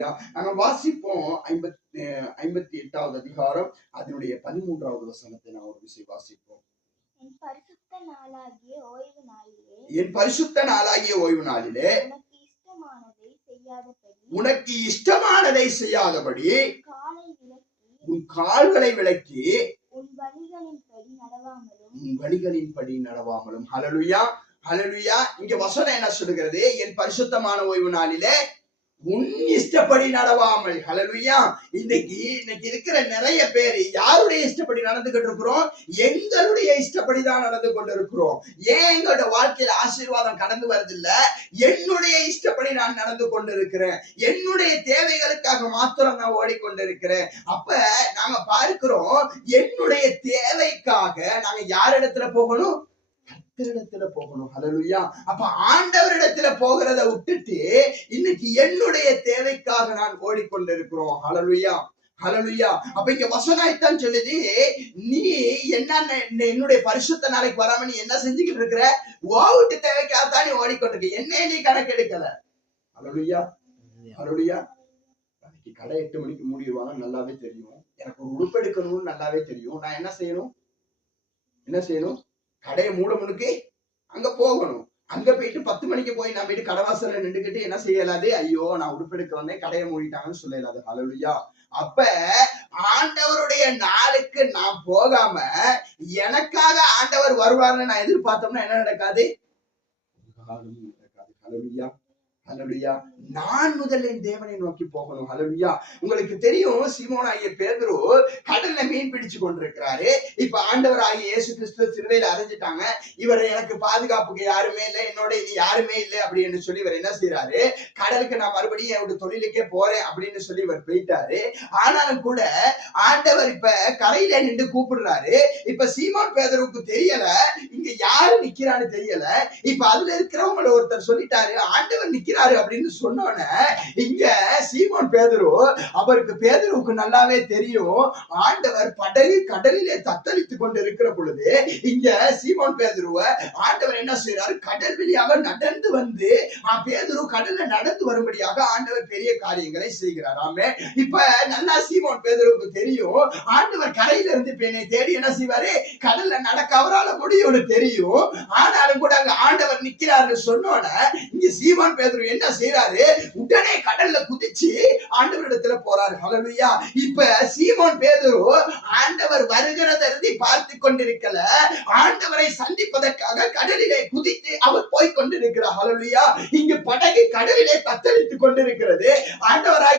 நாங்க வாசிப்போம் 58வது அதிகாரம் அதனுடைய 13வது வசனத்தை நான் ஒரு விஷயம் வாசிப்போம். என் பரிசுத்த நாளாகிய ஓய்வு நாளிலே உனக்கு இஷ்டமானதை செய்யாதபடி உன் கால்களை விலக்கி உன் வழிகளின்படி நடவாமலும். ஹல்லேலூயா, ஹல்லேலூயா. இங்க வசனம் என்ன சொல்லுகிறது? என் பரிசுத்தமான ஓய்வு நாளிலே உன் இஷ்டப்படி நடவாமல். ஹல்லேலூயா. இன்னைக்கு இருக்கிற நிறைய பேர் யாருடைய இஷ்டப்படி நடந்துகிட்டு இருக்கிறோம்? எங்களுடைய இஷ்டப்படி தான் நடந்து கொண்டு இருக்கிறோம். ஏன் எங்களோட வாழ்க்கையில ஆசீர்வாதம் கடந்து வருதில்ல? என்னுடைய இஷ்டப்படி நான் நடந்து கொண்டு இருக்கிறேன். என்னுடைய தேவைகளுக்காக மாத்திரம் நான் ஓடிக்கொண்டிருக்கிறேன். அப்ப நாங்க பார்க்கிறோம், என்னுடைய தேவைக்காக நாங்க யாரிடத்துல போகணும்? இடத்துல போகணும். ஹல்லேலூயா. அப்ப ஆண்டவரிடத்துல போகிறத விட்டுட்டு இன்னைக்கு என்னுடைய தேவைக்காக நான் ஓடிக்கொண்டிருக்கிறோம். ஹல்லேலூயா, ஹல்லேலூயா. அப்ப இங்க வசனத்தான் சொல்லுது, நீ என்ன என்னுடைய பரிசுத்த நாளைக்கு வராம நீ என்ன செஞ்சுக்கிட்டு இருக்கிற? ஓட்டு தேவைக்காகத்தான் நீ ஓடிக்கொண்டிருக்க. என்ன நீ கணக்கெடுக்கல. ஹல்லேலூயா, ஹல்லேலூயா. அன்னைக்கு கடை 8 மணிக்கு மூடிடுவாங்க, நல்லாவே தெரியும். எனக்கு ஒரு உடுப்பு எடுக்கணும்னு நல்லாவே தெரியும். நான் என்ன செய்யணும்? கடையை மூட முன்னுக்கு அங்க போகணும். அங்க போயிட்டு 10 மணிக்கு போய் நான் போயிட்டு கடவாசல நின்றுக்கிட்டு என்ன செய்யலாது? ஐயோ, நான் உடுப்பெடுக்க வந்தேன், கடையை மூடிட்டாங்கன்னு சொல்லலாது. ஹல்லேலூயா. அப்ப ஆண்டவருடைய நாளுக்கு நான் போகாம எனக்காக ஆண்டவர் வருவார்னு நான் எதிர்பார்த்தோம்னா என்ன நடக்காது? ஹல்லேலூயா, ஹல்லேலூயா. நான் முதல்ல என் தேவனை நோக்கி போகணும். ஹல்லேலூயா. உங்களுக்கு தெரியும், சீமோன் ஆகிய பேதுரு கடல்ல மீன் பிடிச்சு கொண்டிருக்கிறாரு. இப்ப ஆண்டவர் ஆகிய இயேசு கிறிஸ்து சிலுவையில அறைஞ்சிட்டாங்க. இவர் எனக்கு பாதுகாப்புக்கு யாருமே இல்லை, என்னோட இது யாருமே இல்லை அப்படின்னு சொல்லி இவர் என்ன செய்யறாரு? கடலுக்கு நான் மறுபடியும் என்னோட தொழிலுக்கே போறேன் அப்படின்னு சொல்லி இவர் போயிட்டாரு. ஆனாலும் கூட ஆண்டவர் இப்ப கரையில நின்று கூப்பிடுறாரு. இப்ப சீமோன் பேதுருக்கு தெரியல இங்க யாரு நிக்கிறான்னு தெரியல. இப்ப அதுல இருக்கிறவங்கள ஒருத்தர் சொல்லிட்டாரு, ஆண்டவர் நிக்கிறாரு அப்படின்னு சொன்னோன்னே இங்க சீமோன் பேதுரு, அவருக்கு பேதுருக்கு நல்லாவே தெரியும் ஆண்டவர் படகு கடலிலே தத்தளித்து கொண்டு இருக்கிற பொழுது இங்க சீமோன் பேதுருவ ஆண்டவர் என்ன செய்யறாரு? கடல் வழியாக நடந்து வந்து பேதுரு கடல்ல நடந்து வரும்படியாக ஆண்டவர் பெரிய காரியங்களை செய்கிறார். ஆமே. இப்ப நல்லா சீமோன் பேதுருக்கு தெரியும் ஆண்டவர் கரையில இருந்து என்னை தேடி என்ன செய்வாரு? கடல்ல நடக்க அவரால் முடியும்னு தெரியும். ஆனாலும் கூட அங்க ஆண்டவர் நிக்கிறாருன்னு சொன்னோன்னே இங்க சீமோன் பேதுரு என்ன செய்யறாரு? உடனே கடல்ல குதிச்சு ஆண்டவரிடத்துல போறாரு. ஹல்லேலூயா. இப்ப சீமோன் பேதுரு ஆண்டவர் வருகிறதை பார்த்து கொண்டிருக்கல, ஆண்டவரை சந்திப்பதற்காக கடலிலே குதித்து அவர் போய் கொண்டிருக்கிறார். ஹல்லேலூயா. இங்கு படகு கடலிலே தத்தளித்துக் கொண்டிருக்கிறது. ஆண்டவராய்